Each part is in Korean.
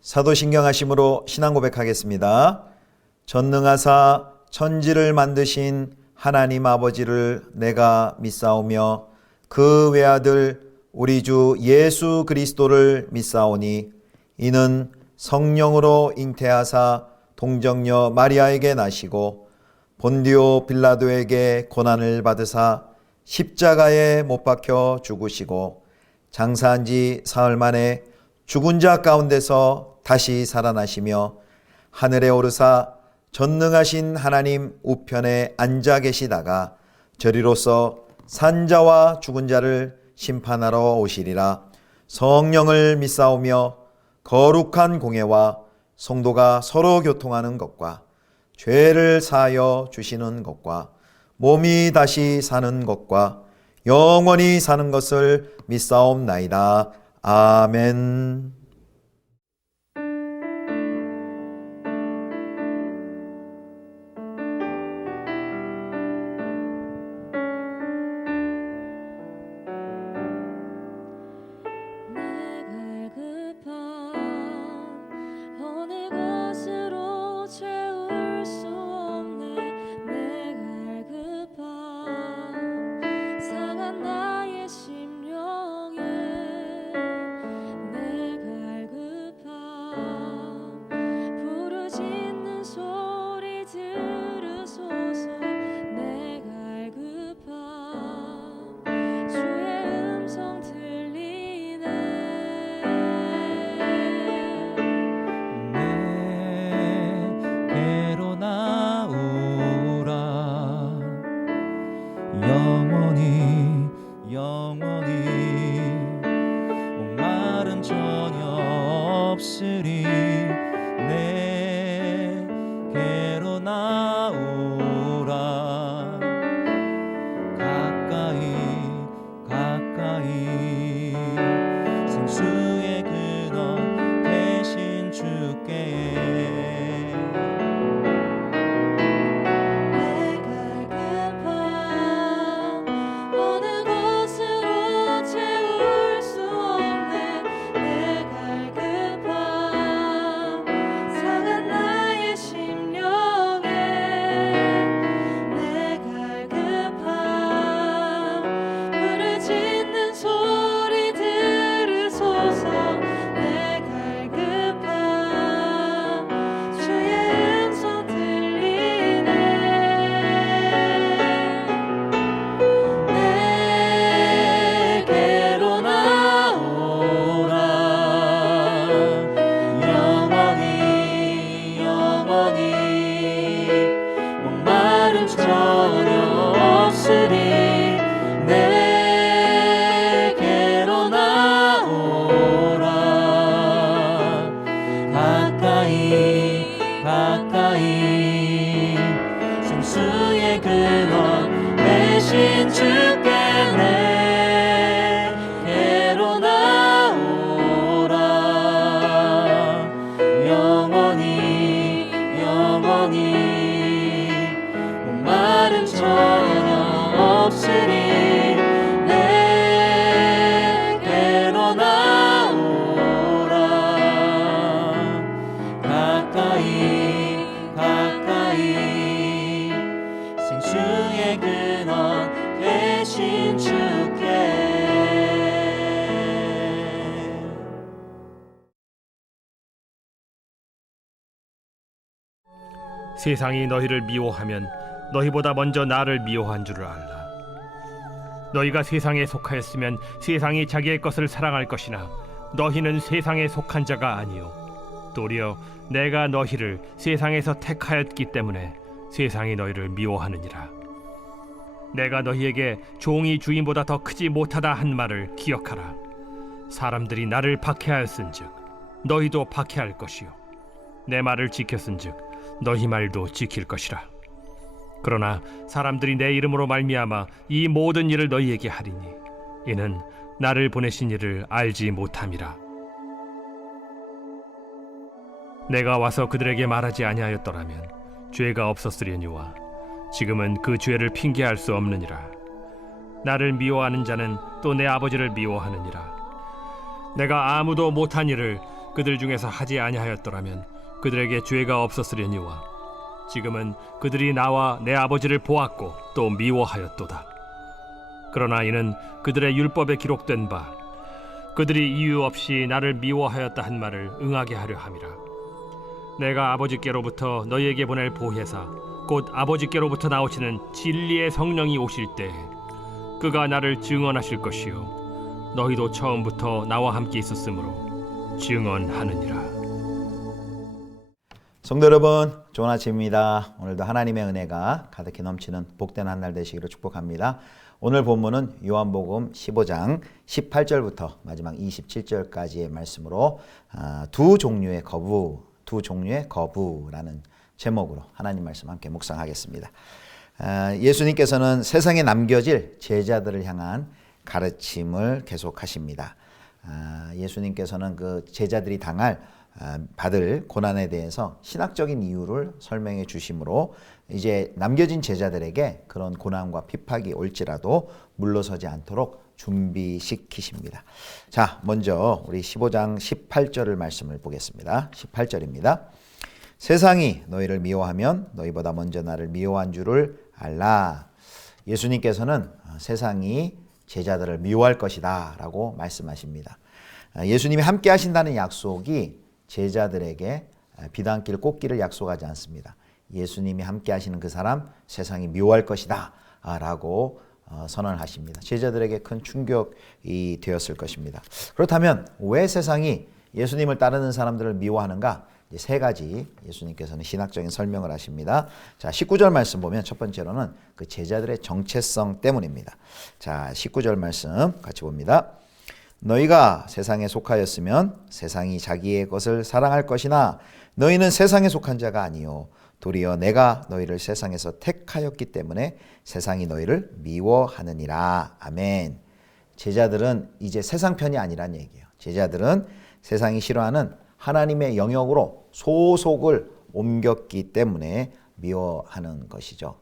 사도신경하심으로 신앙 고백하겠습니다. 전능하사 천지를 만드신 하나님 아버지를 내가 믿사오며 그 외아들 우리 주 예수 그리스도를 믿사오니 이는 성령으로 잉태하사 동정녀 마리아에게 나시고 본디오 빌라도에게 고난을 받으사 십자가에 못 박혀 죽으시고 장사한 지 사흘 만에 죽은 자 가운데서 다시 살아나시며 하늘에 오르사 전능하신 하나님 우편에 앉아 계시다가 저리로서 산자와 죽은 자를 심판하러 오시리라. 성령을 믿사오며 거룩한 공회와 성도가 서로 교통하는 것과 죄를 사하여 주시는 것과 몸이 다시 사는 것과 영원히 사는 것을 믿사옵나이다. 아멘. 목마른 전혀 없으리. 내게로 나오라. 가까이 생수의 근원 대신 주께. 가까이 생수의 근원 대신 주께. 내게로 나오라. 영원히 목마름 전혀 없으리. 내게로 나오라. 가까이 생수의 근원 대신 주께. 세상이 너희를 미워하면 너희보다 먼저 나를 미워한 줄을 알라. 너희가 세상에 속하였으면 세상이 자기의 것을 사랑할 것이나 너희는 세상에 속한 자가 아니요 도리어 내가 너희를 세상에서 택하였기 때문에 세상이 너희를 미워하느니라. 내가 너희에게 종이 주인보다 더 크지 못하다 한 말을 기억하라. 사람들이 나를 박해하였은즉 너희도 박해할 것이요 내 말을 지켰은즉 너희 말도 지킬 것이라. 그러나 사람들이 내 이름으로 말미암아 이 모든 일을 너희에게 하리니 이는 나를 보내신 이를 알지 못함이라. 내가 와서 그들에게 말하지 아니하였더라면 죄가 없었으려니와 지금은 그 죄를 핑계할 수 없느니라. 나를 미워하는 자는 또 내 아버지를 미워하느니라. 내가 아무도 못한 일을 그들 중에서 하지 아니하였더라면 그들에게 죄가 없었으려니와 지금은 그들이 나와 내 아버지를 보았고 또 미워하였도다. 그러나 이는 그들의 율법에 기록된 바 그들이 이유 없이 나를 미워하였다 한 말을 응하게 하려 함이라. 내가 아버지께로부터 너희에게 보낼 보혜사 곧 아버지께로부터 나오시는 진리의 성령이 오실 때 그가 나를 증언하실 것이요 너희도 처음부터 나와 함께 있었으므로 증언하느니라. 성도 여러분, 좋은 아침입니다. 오늘도 하나님의 은혜가 가득히 넘치는 복된 한 날 되시기를 축복합니다. 오늘 본문은 요한복음 15장 18절부터 마지막 27절까지의 말씀으로 두 종류의 거부라는 제목으로 하나님 말씀 함께 묵상하겠습니다. 예수님께서는 세상에 남겨질 제자들을 향한 가르침을 계속하십니다. 예수님께서는 그 제자들이 받을 고난에 대해서 신학적인 이유를 설명해 주심으로 이제 남겨진 제자들에게 그런 고난과 핍박이 올지라도 물러서지 않도록 준비시키십니다. 자, 먼저 우리 15장 18절을 말씀을 보겠습니다. 18절입니다. 세상이 너희를 미워하면 너희보다 먼저 나를 미워한 줄을 알라. 예수님께서는 세상이 제자들을 미워할 것이다 라고 말씀하십니다. 예수님이 함께 하신다는 약속이 제자들에게 비단길 꽂기를 약속하지 않습니다. 예수님이 함께 하시는 그 사람 세상이 미워할 것이다 라고 선언을 하십니다. 제자들에게 큰 충격이 되었을 것입니다. 그렇다면 왜 세상이 예수님을 따르는 사람들을 미워하는가? 이제 세 가지 예수님께서는 신학적인 설명을 하십니다. 자, 19절 말씀 보면 첫 번째로는 그 제자들의 정체성 때문입니다. 자, 19절 말씀 같이 봅니다. 너희가 세상에 속하였으면 세상이 자기의 것을 사랑할 것이나 너희는 세상에 속한 자가 아니요 도리어 내가 너희를 세상에서 택하였기 때문에 세상이 너희를 미워하느니라. 아멘. 제자들은 이제 세상 편이 아니란 얘기예요. 제자들은 세상이 싫어하는 하나님의 영역으로 소속을 옮겼기 때문에 미워하는 것이죠.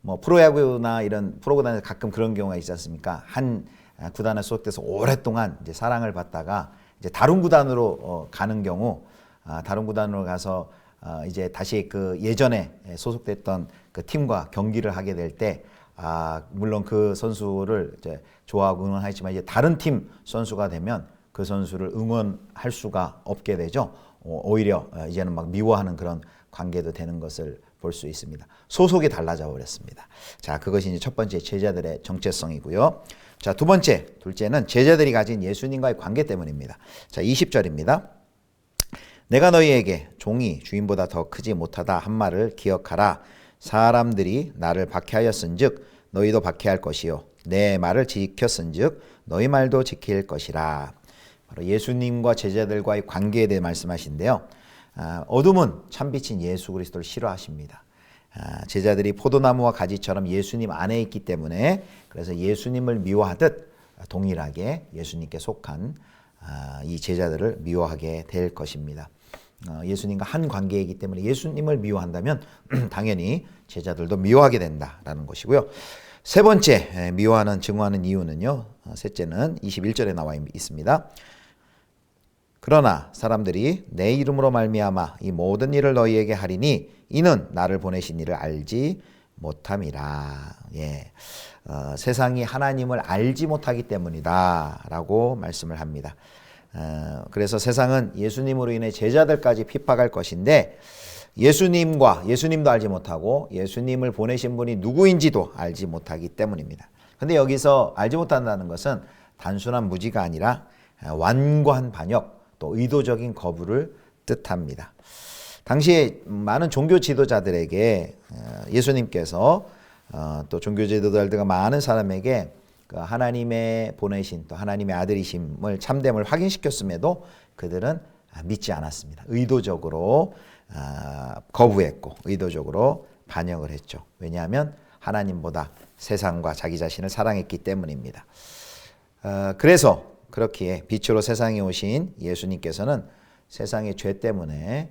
뭐 프로야구나 이런 프로구단에서 가끔 그런 경우가 있지 않습니까? 한 구단에 소속돼서 오랫동안 이제 사랑을 받다가 이제 다른 구단으로 가는 경우, 다른 구단으로 가서 이제 다시 그 예전에 소속됐던 그 팀과 경기를 하게 될 때, 물론 그 선수를 이제 좋아하고 응원하지만 이제 다른 팀 선수가 되면 그 선수를 응원할 수가 없게 되죠. 오히려 이제는 막 미워하는 그런 관계도 되는 것을 볼 수 있습니다. 소속이 달라져 버렸습니다. 자, 그것이 이제 첫 번째 제자들의 정체성이고요. 자, 둘째는 제자들이 가진 예수님과의 관계 때문입니다. 자, 20절입니다. 내가 너희에게 종이 주인보다 더 크지 못하다 한 말을 기억하라. 사람들이 나를 박해하였은즉 너희도 박해할 것이요 내 말을 지켰은즉 너희 말도 지킬 것이라. 바로 예수님과 제자들과의 관계에 대해 말씀하신데요. 어둠은 참빛인 예수 그리스도를 싫어하십니다. 제자들이 포도나무와 가지처럼 예수님 안에 있기 때문에 그래서 예수님을 미워하듯 동일하게 예수님께 속한 이 제자들을 미워하게 될 것입니다. 예수님과 한 관계이기 때문에 예수님을 미워한다면 당연히 제자들도 미워하게 된다라는 것이고요. 세 번째 미워하는 증오하는 이유는요. 셋째는 21절에 나와 있습니다. 그러나 사람들이 내 이름으로 말미암아 이 모든 일을 너희에게 하리니 이는 나를 보내신 이를 알지 못함이라. 예, 세상이 하나님을 알지 못하기 때문이다 라고 말씀을 합니다. 그래서 세상은 예수님으로 인해 제자들까지 핍박할 것인데 예수님도 알지 못하고 예수님을 보내신 분이 누구인지도 알지 못하기 때문입니다. 그런데 여기서 알지 못한다는 것은 단순한 무지가 아니라 완고한 반역 또 의도적인 거부를 뜻합니다. 당시에 많은 종교 지도자들에게 예수님께서 또 종교 지도자들과 많은 사람에게 하나님의 보내신 또 하나님의 아들이심을 참됨을 확인시켰음에도 그들은 믿지 않았습니다. 의도적으로 거부했고 의도적으로 반역을 했죠. 왜냐하면 하나님보다 세상과 자기 자신을 사랑했기 때문입니다. 그래서 그렇기에 빛으로 세상에 오신 예수님께서는 세상의 죄 때문에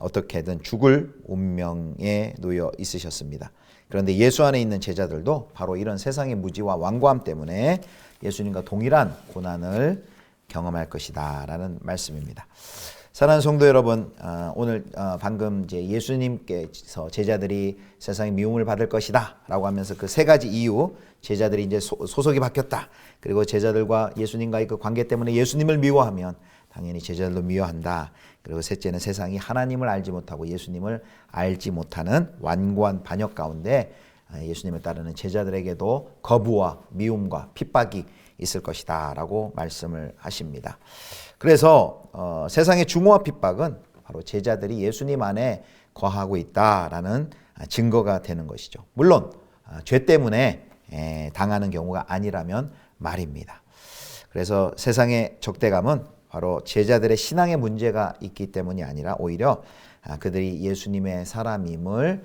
어떻게든 죽을 운명에 놓여 있으셨습니다. 그런데 예수 안에 있는 제자들도 바로 이런 세상의 무지와 완고함 때문에 예수님과 동일한 고난을 경험할 것이다 라는 말씀입니다. 사랑하는 성도 여러분, 오늘 방금 이제 예수님께서 제자들이 세상에 미움을 받을 것이다 라고 하면서 그 세 가지 이유, 제자들이 이제 소속이 바뀌었다, 그리고 제자들과 예수님과의 그 관계 때문에 예수님을 미워하면 당연히 제자들도 미워한다, 그리고 셋째는 세상이 하나님을 알지 못하고 예수님을 알지 못하는 완고한 반역 가운데 예수님을 따르는 제자들에게도 거부와 미움과 핍박이 있을 것이다 라고 말씀을 하십니다. 그래서 세상의 중호와 핍박은 바로 제자들이 예수님 안에 거하고 있다라는 증거가 되는 것이죠. 물론 죄 때문에 당하는 경우가 아니라면 말입니다. 그래서 세상의 적대감은 바로 제자들의 신앙의 문제가 있기 때문이 아니라 오히려 그들이 예수님의 사람임을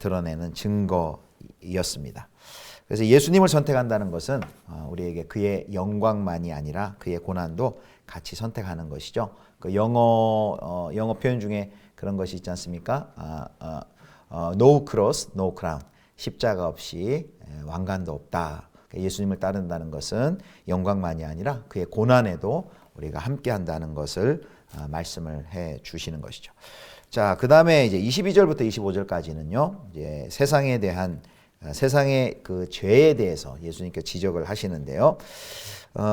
드러내는 증거였습니다. 그래서 예수님을 선택한다는 것은 우리에게 그의 영광만이 아니라 그의 고난도 같이 선택하는 것이죠. 그 영어 표현 중에 그런 것이 있지 않습니까? No cross, no crown. 십자가 없이 왕관도 없다. 예수님을 따른다는 것은 영광만이 아니라 그의 고난에도 우리가 함께 한다는 것을 말씀을 해 주시는 것이죠. 자, 그다음에 이제 22절부터 25절까지는요. 이제 세상의 그 죄에 대해서 예수님께 지적을 하시는데요.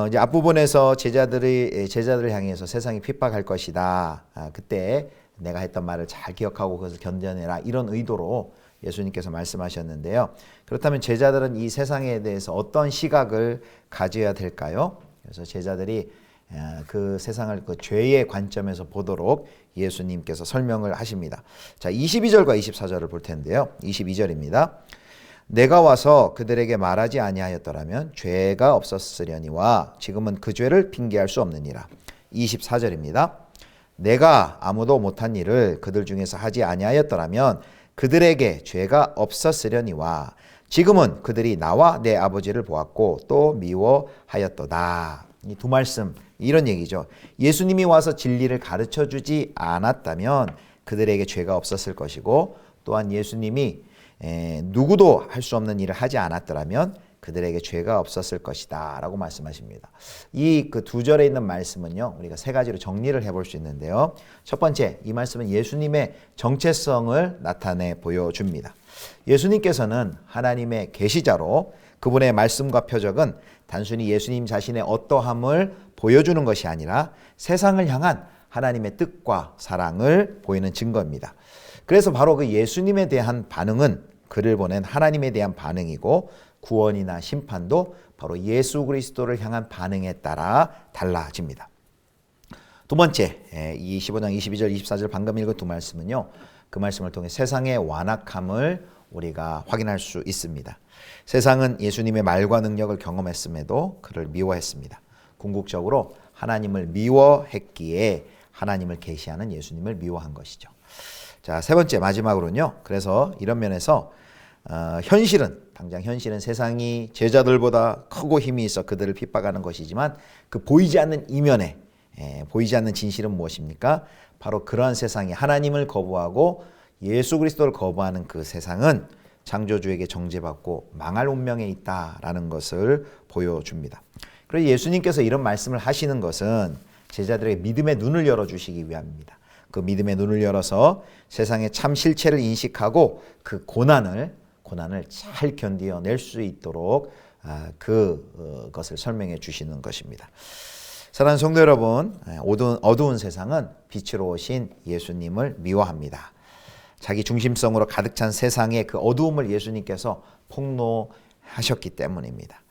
이제 앞부분에서 제자들을 향해서 세상이 핍박할 것이다. 그때 내가 했던 말을 잘 기억하고 그것을 견뎌내라. 이런 의도로 예수님께서 말씀하셨는데요. 그렇다면 제자들은 이 세상에 대해서 어떤 시각을 가져야 될까요? 그래서 제자들이 그 세상을 그 죄의 관점에서 보도록 예수님께서 설명을 하십니다. 자, 22절과 24절을 볼 텐데요. 22절입니다. 내가 와서 그들에게 말하지 아니하였더라면 죄가 없었으려니와 지금은 그 죄를 핑계할 수 없느니라. 24절입니다. 내가 아무도 못한 일을 그들 중에서 하지 아니하였더라면 그들에게 죄가 없었으려니와 지금은 그들이 나와 내 아버지를 보았고 또 미워하였도다. 이 두 말씀, 이런 얘기죠. 예수님이 와서 진리를 가르쳐 주지 않았다면 그들에게 죄가 없었을 것이고, 또한 예수님이 누구도 할 수 없는 일을 하지 않았더라면 그들에게 죄가 없었을 것이다 라고 말씀하십니다. 이 그 두 절에 있는 말씀은요, 우리가 세 가지로 정리를 해볼 수 있는데요. 첫 번째, 이 말씀은 예수님의 정체성을 나타내 보여줍니다. 예수님께서는 하나님의 계시자로 그분의 말씀과 표적은 단순히 예수님 자신의 어떠함을 보여주는 것이 아니라 세상을 향한 하나님의 뜻과 사랑을 보이는 증거입니다. 그래서 바로 그 예수님에 대한 반응은 그를 보낸 하나님에 대한 반응이고, 구원이나 심판도 바로 예수 그리스도를 향한 반응에 따라 달라집니다. 두 번째, 이 15장 22절 24절 방금 읽은 두 말씀은요, 그 말씀을 통해 세상의 완악함을 우리가 확인할 수 있습니다. 세상은 예수님의 말과 능력을 경험했음에도 그를 미워했습니다. 궁극적으로 하나님을 미워했기에 하나님을 계시하는 예수님을 미워한 것이죠. 자, 세 번째, 마지막으로는요, 그래서 이런 면에서 당장 현실은 세상이 제자들보다 크고 힘이 있어 그들을 핍박하는 것이지만, 그 보이지 않는 이면에 보이지 않는 진실은 무엇입니까? 바로 그러한 세상이 하나님을 거부하고 예수 그리스도를 거부하는 그 세상은 창조주에게 정죄받고 망할 운명에 있다라는 것을 보여줍니다. 그래서 예수님께서 이런 말씀을 하시는 것은 제자들에게 믿음의 눈을 열어주시기 위함입니다. 그 믿음의 눈을 열어서 세상의 참 실체를 인식하고 그 고난을 잘 견뎌낼 수 있도록 그것을 설명해 주시는 것입니다. 사랑하는 성도 여러분, 어두운 세상은 빛으로 오신 예수님을 미워합니다. 자기 중심성으로 가득 찬 세상의 그 어두움을 예수님께서 폭로하셨기 때문입니다.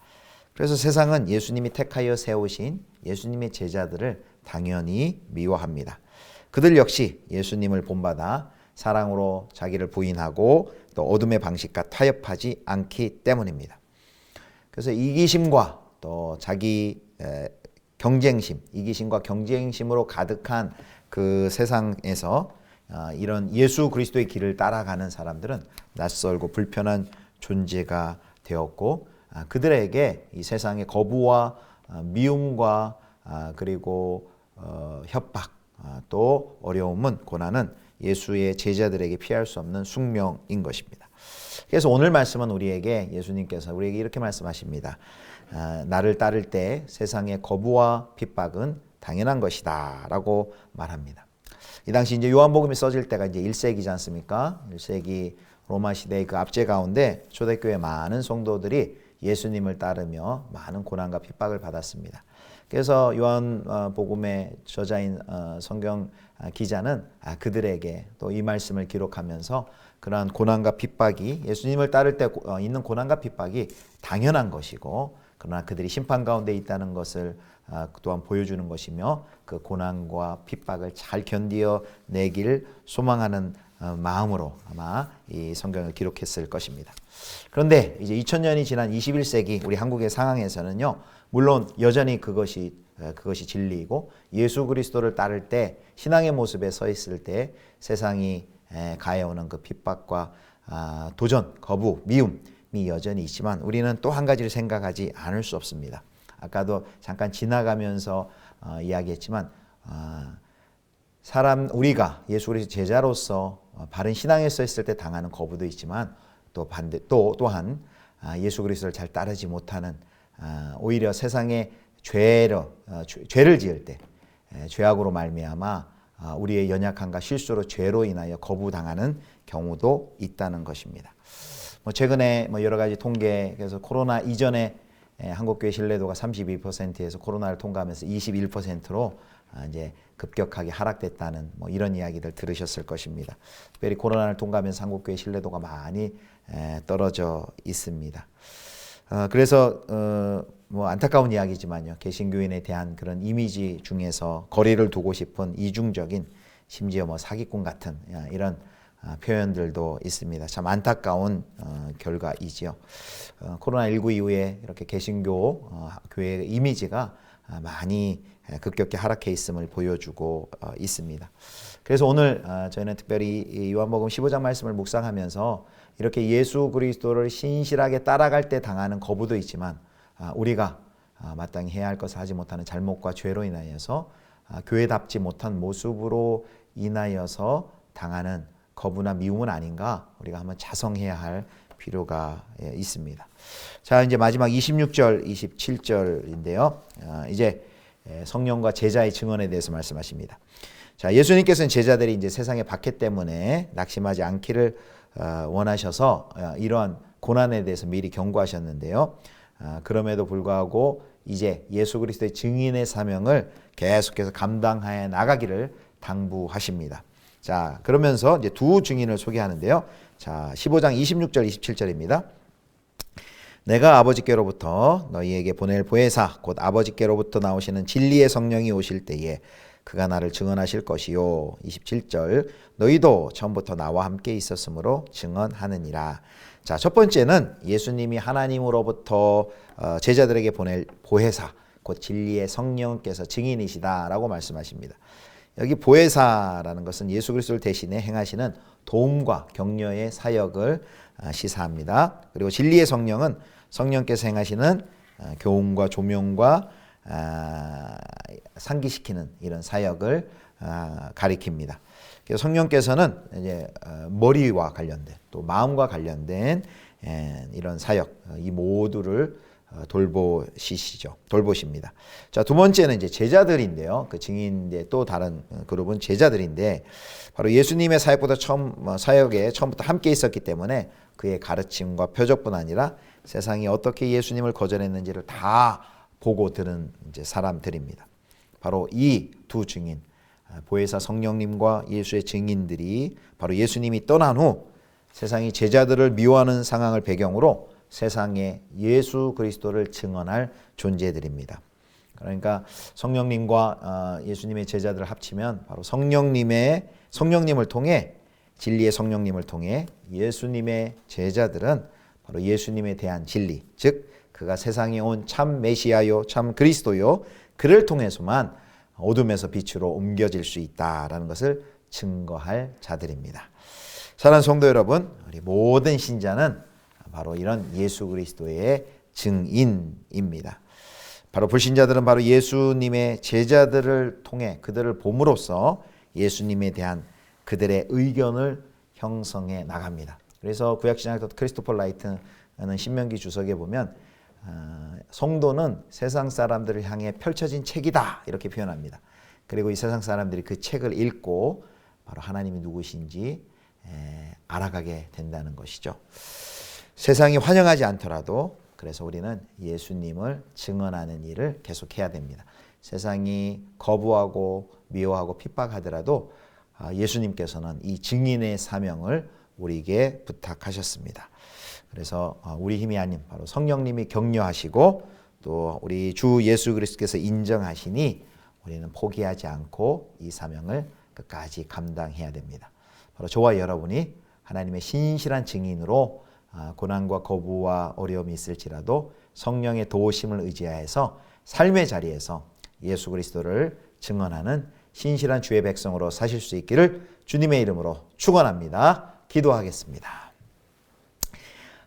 그래서 세상은 예수님이 택하여 세우신 예수님의 제자들을 당연히 미워합니다. 그들 역시 예수님을 본받아 사랑으로 자기를 부인하고 또 어둠의 방식과 타협하지 않기 때문입니다. 그래서 이기심과 또 자기 이기심과 경쟁심으로 가득한 그 세상에서 이런 예수 그리스도의 길을 따라가는 사람들은 낯설고 불편한 존재가 되었고, 그들에게 이 세상의 거부와 미움과 그리고 협박, 또 어려움은, 고난은 예수의 제자들에게 피할 수 없는 숙명인 것입니다. 그래서 오늘 말씀은 예수님께서 우리에게 이렇게 말씀하십니다. 나를 따를 때 세상의 거부와 핍박은 당연한 것이다 라고 말합니다. 이 당시 이제 요한복음이 써질 때가 이제 1세기지 않습니까? 1세기 로마 시대의 그 압제 가운데 초대교회 많은 성도들이 예수님을 따르며 많은 고난과 핍박을 받았습니다. 그래서 요한복음의 저자인 성경 기자는 그들에게 또 이 말씀을 기록하면서 그러한 고난과 핍박이 예수님을 따를 때 있는 고난과 핍박이 당연한 것이고 그러나 그들이 심판 가운데 있다는 것을 또한 보여주는 것이며 그 고난과 핍박을 잘 견디어내길 소망하는 마음으로 아마 이 성경을 기록했을 것입니다. 그런데 이제 2000년이 지난 21세기 우리 한국의 상황에서는요, 물론 여전히 그것이 진리이고 예수 그리스도를 따를 때 신앙의 모습에 서 있을 때 세상이 가해오는 그 핍박과 도전, 거부, 미움이 여전히 있지만 우리는 또 한 가지를 생각하지 않을 수 없습니다. 아까도 잠깐 지나가면서 이야기했지만 우리가 예수 그리스도 제자로서 바른 신앙에 서 있을 때 당하는 거부도 있지만 또한 예수 그리스도를 잘 따르지 못하는 오히려 세상에 죄를 지을 때 죄악으로 말미암아 우리의 연약함과 실수로 죄로 인하여 거부당하는 경우도 있다는 것입니다. 최근에 여러 가지 통계에서 코로나 이전에 한국교회 신뢰도가 32%에서 코로나를 통과하면서 21%로 이제 급격하게 하락됐다는 이런 이야기들 들으셨을 것입니다. 특별히 코로나를 통과하면서 한국교회 신뢰도가 많이 떨어져 있습니다. 그래서 안타까운 이야기지만요, 개신교인에 대한 그런 이미지 중에서 거리를 두고 싶은 이중적인 심지어 사기꾼 같은 이런 표현들도 있습니다. 참 안타까운 결과이지요. 코로나19 이후에 이렇게 개신교 교회의 이미지가 많이 급격히 하락해 있음을 보여주고 있습니다. 그래서 오늘 저희는 특별히 요한복음 15장 말씀을 묵상하면서 이렇게 예수 그리스도를 신실하게 따라갈 때 당하는 거부도 있지만 우리가 마땅히 해야 할 것을 하지 못하는 잘못과 죄로 인하여서 교회답지 못한 모습으로 인하여서 당하는 거부나 미움은 아닌가 우리가 한번 자성해야 할 필요가 있습니다. 자, 이제 마지막 26절, 27절인데요. 이제 성령과 제자의 증언에 대해서 말씀하십니다. 자, 예수님께서는 제자들이 이제 세상의 박해 때문에 낙심하지 않기를 원하셔서 이러한 고난에 대해서 미리 경고하셨는데요. 그럼에도 불구하고 이제 예수 그리스도의 증인의 사명을 계속해서 감당하여 나가기를 당부하십니다. 자, 그러면서 이제 두 증인을 소개하는데요. 자, 15장 26절 27절입니다. 내가 아버지께로부터 너희에게 보낼 보혜사 곧 아버지께로부터 나오시는 진리의 성령이 오실 때에 그가 나를 증언하실 것이요. 27절 너희도 처음부터 나와 함께 있었으므로 증언하느니라. 자, 첫 번째는 예수님이 하나님으로부터 제자들에게 보낼 보혜사 곧 진리의 성령께서 증인이시다라고 말씀하십니다. 여기 보혜사라는 것은 예수 그리스도를 대신해 행하시는 도움과 격려의 사역을 시사합니다. 그리고 진리의 성령은 성령께서 행하시는 교훈과 조명과 상기시키는 이런 사역을 가리킵니다. 그래서 성령께서는 이제 머리와 관련된 또 마음과 관련된 이런 사역 이 모두를 돌보십니다. 자, 두 번째는 이제 제자들인데요. 그 증인인데 또 다른 그룹은 제자들인데 바로 예수님의 사역에 처음부터 함께 있었기 때문에 그의 가르침과 표적뿐 아니라 세상이 어떻게 예수님을 거절했는지를 다 보고 들은 이제 사람들입니다. 바로 이 두 증인, 보혜사 성령님과 예수의 증인들이 바로 예수님이 떠난 후 세상이 제자들을 미워하는 상황을 배경으로 세상에 예수 그리스도를 증언할 존재들입니다. 그러니까 성령님과 예수님의 제자들을 합치면 바로 성령님을 통해 진리의 성령님을 통해 예수님의 제자들은 바로 예수님에 대한 진리, 즉 그가 세상에 온 참 메시아요, 참 그리스도요, 그를 통해서만 어둠에서 빛으로 옮겨질 수 있다라는 것을 증거할 자들입니다. 사랑하는 성도 여러분, 우리 모든 신자는 바로 이런 예수 그리스도의 증인입니다. 바로 불신자들은 바로 예수님의 제자들을 통해 그들을 봄으로써 예수님에 대한 그들의 의견을 형성해 나갑니다. 그래서 구약신약도 크리스토퍼 라이트는 신명기 주석에 보면 성도는 세상 사람들을 향해 펼쳐진 책이다 이렇게 표현합니다. 그리고 이 세상 사람들이 그 책을 읽고 바로 하나님이 누구신지 알아가게 된다는 것이죠. 세상이 환영하지 않더라도 그래서 우리는 예수님을 증언하는 일을 계속해야 됩니다. 세상이 거부하고 미워하고 핍박하더라도 예수님께서는 이 증인의 사명을 우리에게 부탁하셨습니다. 그래서 우리 힘이 아닌 바로 성령님이 격려하시고 또 우리 주 예수 그리스도께서 인정하시니 우리는 포기하지 않고 이 사명을 끝까지 감당해야 됩니다. 바로 저와 여러분이 하나님의 신실한 증인으로 고난과 거부와 어려움이 있을지라도 성령의 도우심을 의지하여서 삶의 자리에서 예수 그리스도를 증언하는 신실한 주의 백성으로 사실 수 있기를 주님의 이름으로 축원합니다. 기도하겠습니다.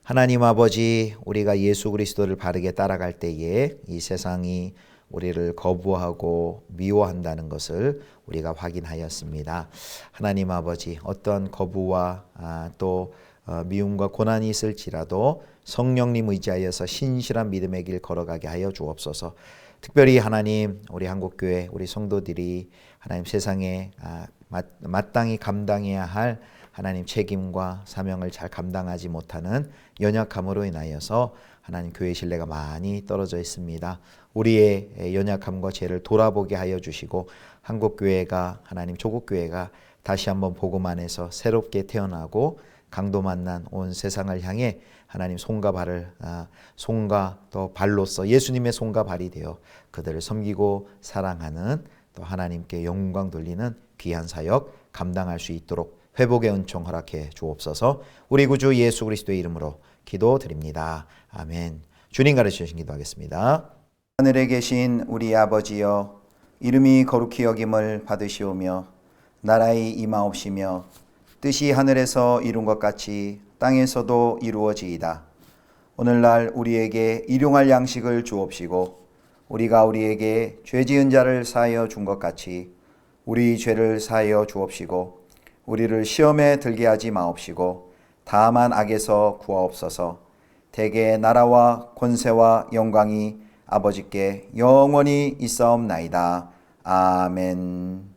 하나님 아버지, 우리가 예수 그리스도를 바르게 따라갈 때에 이 세상이 우리를 거부하고 미워한다는 것을 우리가 확인하였습니다. 하나님 아버지, 어떤 거부와 또 미움과 고난이 있을지라도 성령님 의지하여서 신실한 믿음의 길 걸어가게 하여 주옵소서. 특별히 하나님, 우리 한국교회 우리 성도들이 하나님 세상에 마땅히 감당해야 할 하나님 책임과 사명을 잘 감당하지 못하는 연약함으로 인하여서 하나님 교회 신뢰가 많이 떨어져 있습니다. 우리의 연약함과 죄를 돌아보게 하여 주시고 한국교회가 하나님 조국교회가 다시 한번 복음 안에서 새롭게 태어나고 강도 만난 온 세상을 향해 하나님 손과 발을 손과 또 발로서 예수님의 손과 발이 되어 그들을 섬기고 사랑하는 또 하나님께 영광 돌리는 귀한 사역 감당할 수 있도록 회복의 은총 허락해 주옵소서. 우리 구주 예수 그리스도의 이름으로 기도드립니다. 아멘. 주님 가르치신 기도하겠습니다. 하늘에 계신 우리 아버지여, 이름이 거룩히 여김을 받으시오며 나라의 임하옵시며 뜻이 하늘에서 이룬 것 같이 땅에서도 이루어지이다. 오늘날 우리에게 일용할 양식을 주옵시고 우리가 우리에게 죄 지은 자를 사하여 준 것 같이 우리 죄를 사하여 주옵시고 우리를 시험에 들게 하지 마옵시고 다만 악에서 구하옵소서. 대개 나라와 권세와 영광이 아버지께 영원히 있사옵나이다. 아멘.